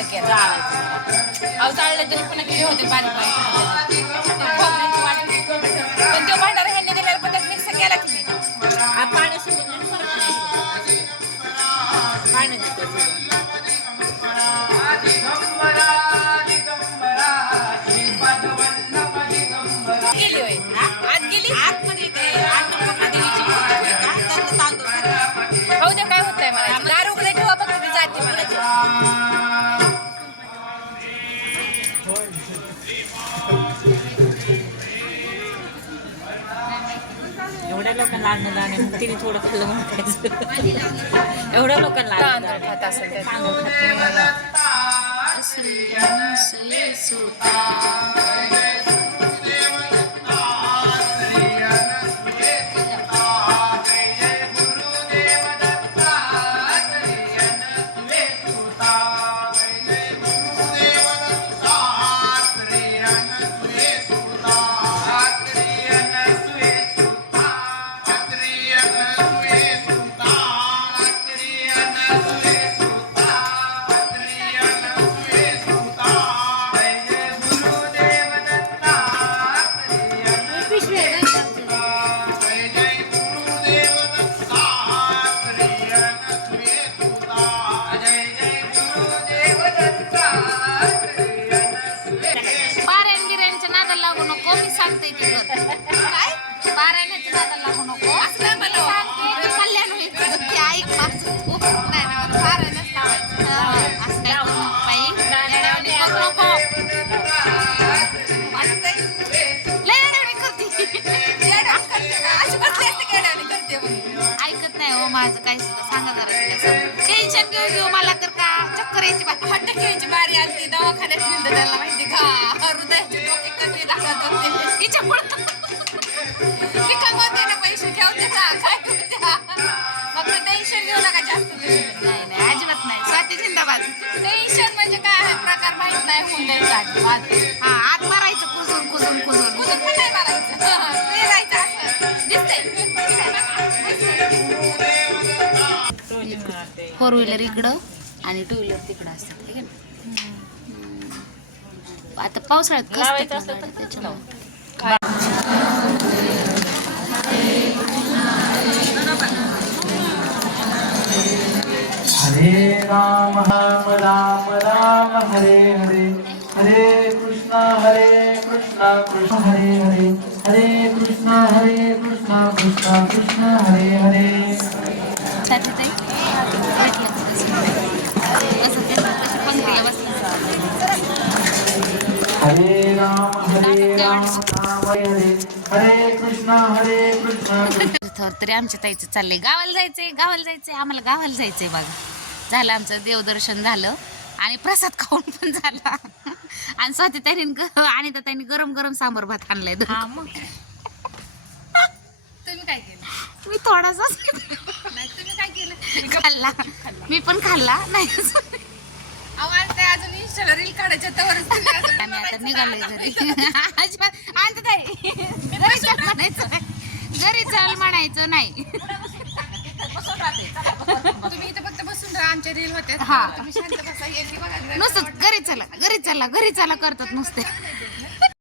सगळ्या जाळायचं अहो चाललं तरी पुन्हा किती होते? बारीक बारीक पण तो भांडारा ह्यांनी दिल्यावर पण त्यात मिक्स केला की मी हा पाणी एवढ्या लोकांना अन्नदान आहे मग तिने थोडं खाल्लं म्हणतायचं एवढ्या लोकांना खात. असेल. तांदूळ खाते. पारायण गिऱ्यांच्या नादाला लागू नको मी सांगते तिकडं ऐकत नाही हो माझं काही सुद्धा सांगा जरा टेन्शन घेऊ घेऊ मला तर का चक्कर यायची बाकी हट्ट घ्यायची बारी आली दवाखान्यात गेलं त्याला माहिती का हृदयाचे डोके कमी दाखवत होते हिच्यामुळं नाही नाही अजिबात नाही. स्वाती जिंदाबाद. टेन्शन म्हणजे काय आहे? प्रकार माहीत नाही होऊन द्यायचा अजिबात. हा आत मारायचं कुजून कुजून कुजून. कुठून पण नाही मारायचं फिरायचं असं? दिसतंय. फोर व्हीलर इकडं आणि टू व्हीलर तिकडं असतात ठीक आहे ना. आता पावसाळ्यात गाड्या, त्याच्यामुळे. हरे राम राम राम राम हरे हरे हरे कृष्णा हरे कृष्णा कृष्ण हरे हरे हरे कृष्णा हरे कृष्णा कृष्णा कृष्ण हरे हरे। हरे राम हरे राम राम हरे हरे हरे कृष्णा हरे कृष्णा। तरी आमच्या ताईचं चाललंय. गावाला जायचंय गावाला जायचंय आम्हाला गावाला जायचंय बघा. झालं आमचं देवदर्शन झालं. आणि प्रसाद खाऊन पण झाला. आणि स्वाती त्यांनी आणि तर त्यांनी गरम गरम सांबर भात आणलाय दोन. तुम्ही काय केलं? मी थोडासाच नाही तुम्ही काय केलं? खाल्ला. मी पण खाल्ला नाही. आवाज अजून इंस्टाला रील काढायच्या असं आम्ही आता निघालोय घरी अजिबात आणत ताई घरी चल म्हणायचं नाही घरी चल म्हणायचं नाही तुम्ही इथे फक्त बसून राहा आमच्या रील होते हा. तुम्ही शांत बसा. यांनी बघा नुसतं घरी चला घरी चला घरी चला करतात नुसते.